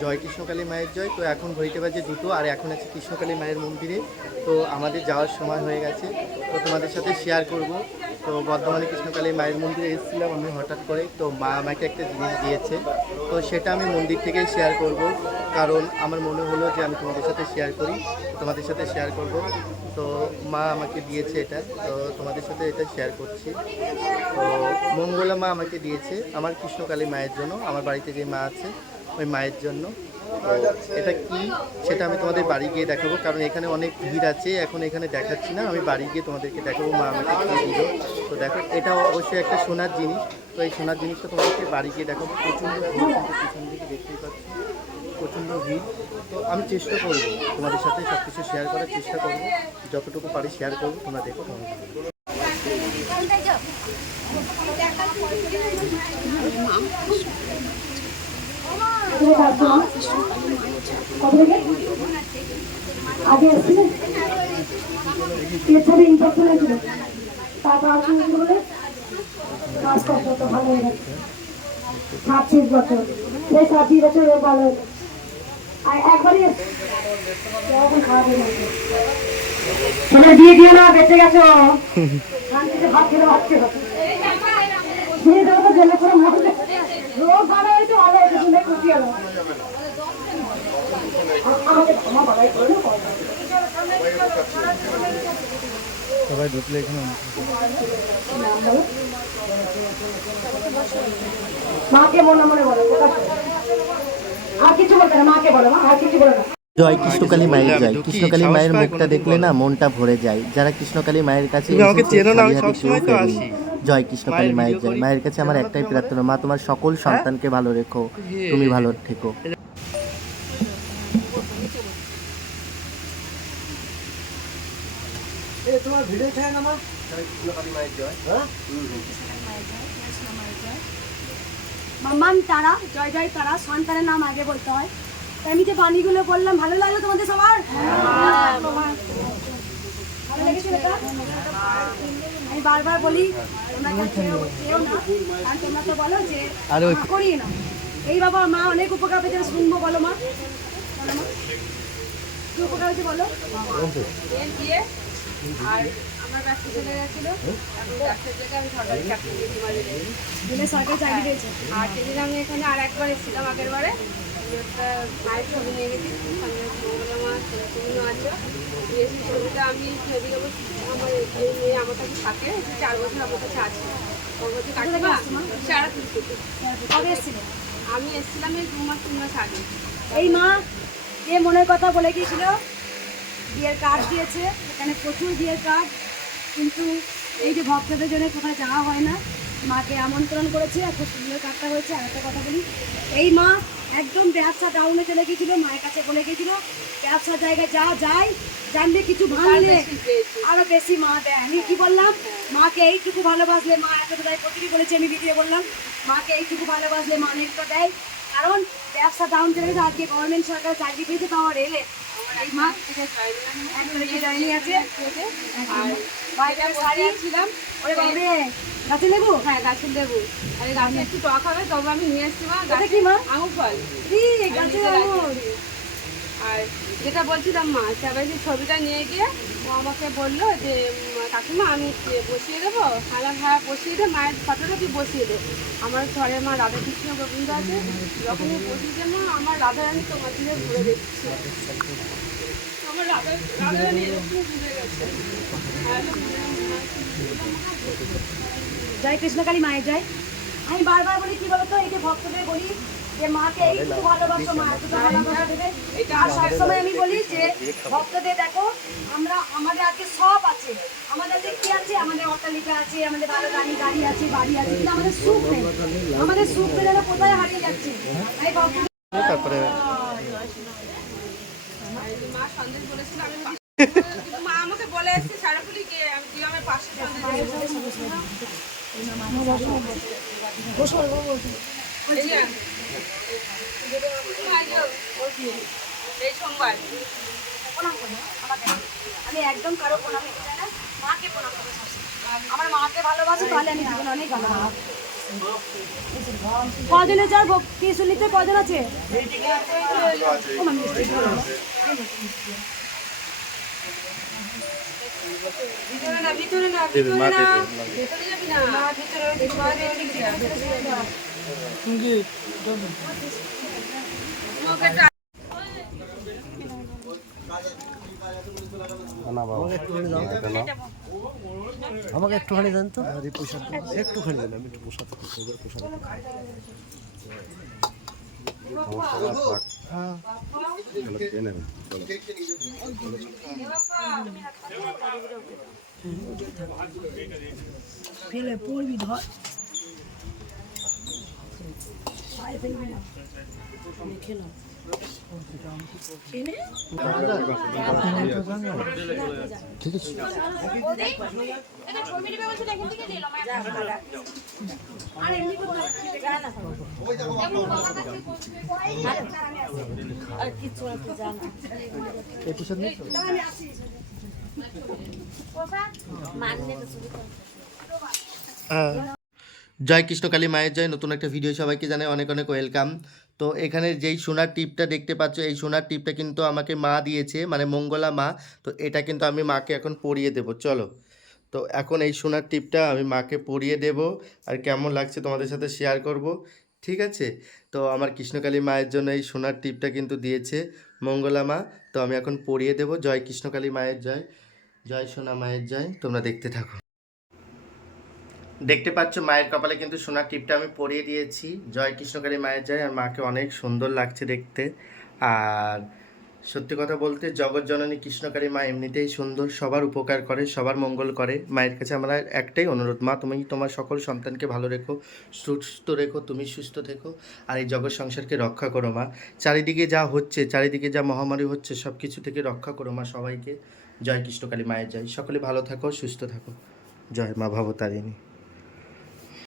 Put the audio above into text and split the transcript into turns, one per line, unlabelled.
জয় কৃষ্ণকালী মায়ের জয়। তো এখন ঘড়িতে বাজে দুটো, আর এখন আছে কৃষ্ণকালী মায়ের মন্দিরে। তো আমাদের যাওয়ার সময় হয়ে গেছে। তো তোমাদের সাথে শেয়ার করব। তো বর্ধমানে কৃষ্ণকালী মায়ের মন্দিরে এসেছিলাম আমি হঠাৎ করে। তো মা আমাকে একটা জিনিস দিয়েছে। তো সেটা আমি মন্দির থেকেই শেয়ার করব। কারণ আমার মনে হলো যে আমি তোমাদের সাথে শেয়ার করি। তোমাদের সাথে শেয়ার করব। তো মা আমাকে দিয়েছে এটা। তো তোমাদের সাথে এটা শেয়ার করছি। তো মঙ্গলা মা আমাকে দিয়েছে। আমার কৃষ্ণকালী মায়ের জন্য। আমার বাড়িতে যে মা আছে ওই মায়ের জন্য। এটা কি সেটা আমি তোমাদের বাড়ি গিয়ে দেখাবো, কারণ এখানে অনেক ভিড় আছে। এখন এখানে দেখাচ্ছি না, আমি বাড়ি গিয়ে তোমাদেরকে দেখাবো, মা আমাকে কি দিল। তো দেখো, এটা অবশ্যই একটা সোনার জিনিস। তো এই সোনার জিনিসটা তোমাদেরকে বাড়ি গিয়ে দেখাবো। প্রচণ্ড ভিড় পিছন দিকে দেখতেই পাচ্ছি, প্রচণ্ড ভিড়। তো আমি চেষ্টা করব তোমাদের সাথে সব কিছু শেয়ার করার চেষ্টা করব। যতটুকু পারি শেয়ার করব, তোমরা দেখো লাগে।
আগে এসেছিলেন পেছনে ইনফেকশন হয়েছিল। তারপর আপনি বলে পাঁচ বছর ভালো হয়ে গেছে ছাব্বিশ বছর সেই ছাব্বিশ বছর ও ভালো হয়ে আর একবারই এখন দিয়ে দিও না বেঁচে গেছো। শান্তিতে ভাত খেতে পারছ। দিয়ে দেবো জেলে করে মরলে রোগ ভালো হয়েছে ভালো হয়েছে শুনে খুশি হলো। আমাকে আমার বাবাই করে
সবাই ঢুকলে এখানে
মাকে মনে মনে বলো আর কিছু বলবে না মাকে বলো মা আর কিছু বলো না।
জয় কৃষ্ণকালী মায়ের জয়। কৃষ্ণকালী মায়ের মুখটা দেখলে না মনটা ভরে যায়। যারা কৃষ্ণকালী মায়ের কাছে
আমাকে চেনো না, আমি সবসময় তো আসি।
জয় কৃষ্ণকালী
মায়ের
মায়ের জয়। মায়ের কাছে আমার একটাই প্রার্থনা মা তোমার সকল সন্তানকে ভালো রেখো তুমি ভালো থেকো।
তোমার ভিডিও ছাড়ে না মা।
মাম্মাম তারা জয় জয় তারা সন্তানের নাম আগে বলতে হয়। তাই আমি যে বাণীগুলো বললাম ভালো লাগল তোমাদের সবার? ভালো লেগেছে আমি বারবার বলি তোমরা কেউ চেয়েও চেয়েও না আর তোমরা তো বলো যে মা করিয়ে না। এই বাবা মা অনেক উপকার পেয়েছে শুনব বলো মা। বলো মা। কি উপকার হয়েছে বলো?
বিয়ে আর আমার ব্যবসা চলে গেছিল এখন ব্যবসার জায়গায় আমি সরকারি চাকরি পেয়েছি মাঝে
সরকারি চাকরি পেয়েছে।
আর সেদিন আমি এখানে আর একবার এসেছিলাম আগের বারে একটা মায়ের ছবি নিয়ে গেছি সঙ্গে মঙ্গলা মা তুমি আছো। সেই ছবিটা আমি ছেড়ে দেবো আমার এই মেয়ে আমার কাছে থাকে চার বছর আমার কাছে আছে। ওর কাকিমা থেকে আমি এসেছিলাম এই দু মাস তিন মাস আগে।
এই মা যে মনের কথা বলে গিয়েছিল বিয়ের কার্ড দিয়েছে এখানে প্রচুর বিয়ের কার্ড কিন্তু এই যে ভক্তদের জন্য কোথায় যাওয়া হয় না আমন্ত্রণ করেছে আর খুব সুন্দর কার্ডটা হয়েছে। আর একটা কথা বলি এই মা একদম ব্যবসা ডাউনে চলে গিয়েছিল মায়ের কাছে বলে গিয়েছিল ব্যবসা জায়গায় যা যায় জানলে কিছু ভাঙলে আরও বেশি মা দেয়। আমি কি বললাম মাকে এইটুকু ভালোবাসলে মা এতটা দেয় প্রতিটি বলেছি আমি ভিডিও বললাম মাকে এইটুকু ভালোবাসলে মা অনেকটা দেয়। কারণ ব্যবসা ডাউন চলে গেছে আজকে গভর্নমেন্ট সরকার চাকরি পেয়েছে তাও রেলে এই মা একটা আছে
ছিলাম
ওরে বাবরে গাছে নেব
হ্যাঁ গাছের লেবু। আর গাছে একটু টক হবে তবে আমি নিয়ে এসছি মা।
কি মা?
আঙুর ফল।
আঙুর।
আর যেটা বলছিলাম মা সবাই যে ছবিটা নিয়ে গিয়ে ও আমাকে বলল যে কাকিমা আমি বসিয়ে দেবো হালা হ্যাঁ বসিয়ে দে মায়ের ফটোটা তুই বসিয়ে দে। আমার ঘরে মা রাধাকৃষ্ণ গোবিন্দ আছে। যখনই বসিয়ে দে মা আমার রাধারানী তোমার দিকে ঘুরে দেখছে। আমার রাধা রাধারানী এরকম ঘুরে গেছে।
জয় কৃষ্ণকালী মায়ের জয়। আমি বারবার বলি কি বলতো? এই যে ভক্তদের বলি যে মাকে এইটুকু ভালোবাসো মা এতটা ভালোবাসা দেবে। আর সবসময় আমি বলি যে ভক্তদের দেখো আমরা আমাদের আজকে সব আছে। আমাদের যে কি আছে? আমাদের অট্টালিকা আছে আমাদের ভালো গাড়ি গাড়ি আছে বাড়ি আছে। কিন্তু আমাদের সুখ নেই। আমাদের সুখ যেন কোথায় হারিয়ে যাচ্ছে? তাই ভক্ত
সন্দেশ বলেছিল আমি মা আমাকে বলে এসছে সারাপুলি গিয়ে আমি পাশে এই সোমবার
আমি একদম কারও প্রণাম নিতে চাই না মাকে প্রণাম করব। আমার মাকে ভালোবাসি তাহলে আমি জীবনে অনেক ভালো কজন আছে? আর ভোগ- ত্রিশুলিতে কজন আছে
আমাকে একটুখানি দেন তো একটুখানি দেন আমি একটু প্রসাদ খাব।
ফেলে পড়বি ধর পায়ে ফেলবি না দেখে নাও এনে আর এমনি করতে হবে, যা না আর কিচ্ছু না তুই যা না
এই প্রসাদ নিয়েছো? হ্যাঁ। জয় কৃষ্ণকালী মায়ের জয় নতুন একটা ভিডিও সবাইকে জানাই অনেক অনেক ওয়েলকাম তো এখানে যেই সোনার টিপটা দেখতে পাচ্ছ, এই সোনার টিপটা কিন্তু আমাকে মা দিয়েছে মানে মঙ্গলা মা। তো এটা কিন্তু আমি মাকে এখন পরিয়ে দেব, চলো। তো এখন এই সোনার টিপটা আমি মাকে পরিয়ে দেব, আর কেমন লাগছে তোমাদের সাথে শেয়ার করব, ঠিক আছে? তো আমার কৃষ্ণকালী মায়ের জন্য এই সোনার টিপটা কিন্তু দিয়েছে মঙ্গলা মা, তো আমি এখন পরিয়ে দেব। জয় কৃষ্ণকালী মায়ের জয় জয় সোনা মায়ের জয়, তোমরা দেখতে থাকো। দেখতে পাচ্ছ মায়ের কপালে কিন্তু সোনার টিপটা আমি পরিয়ে দিয়েছি। জয় কৃষ্ণকালী মায়ের জয়, আর মাকে অনেক সুন্দর লাগছে দেখতে। আর সত্যি কথা বলতে জগৎ জননী কৃষ্ণকালী মা এমনিতেই সুন্দর, সবার উপকার করে, সবার মঙ্গল করে। মায়ের কাছে আমরা একটাই অনুরোধ, মা তুমি তোমার সকল সন্তানকে ভালো রেখো, সুস্থ রেখো, তুমি সুস্থ থেকো, আর এই জগৎ সংসারকে রক্ষা করো মা। চারিদিকে যা হচ্ছে, চারিদিকে যা মহামারী হচ্ছে সব কিছু থেকে রক্ষা করো মা সবাইকে। জয় কৃষ্ণকালী মায়ের জয়। সকলে ভালো থাকো, সুস্থ থাকো। জয় মা ভবতারিণী।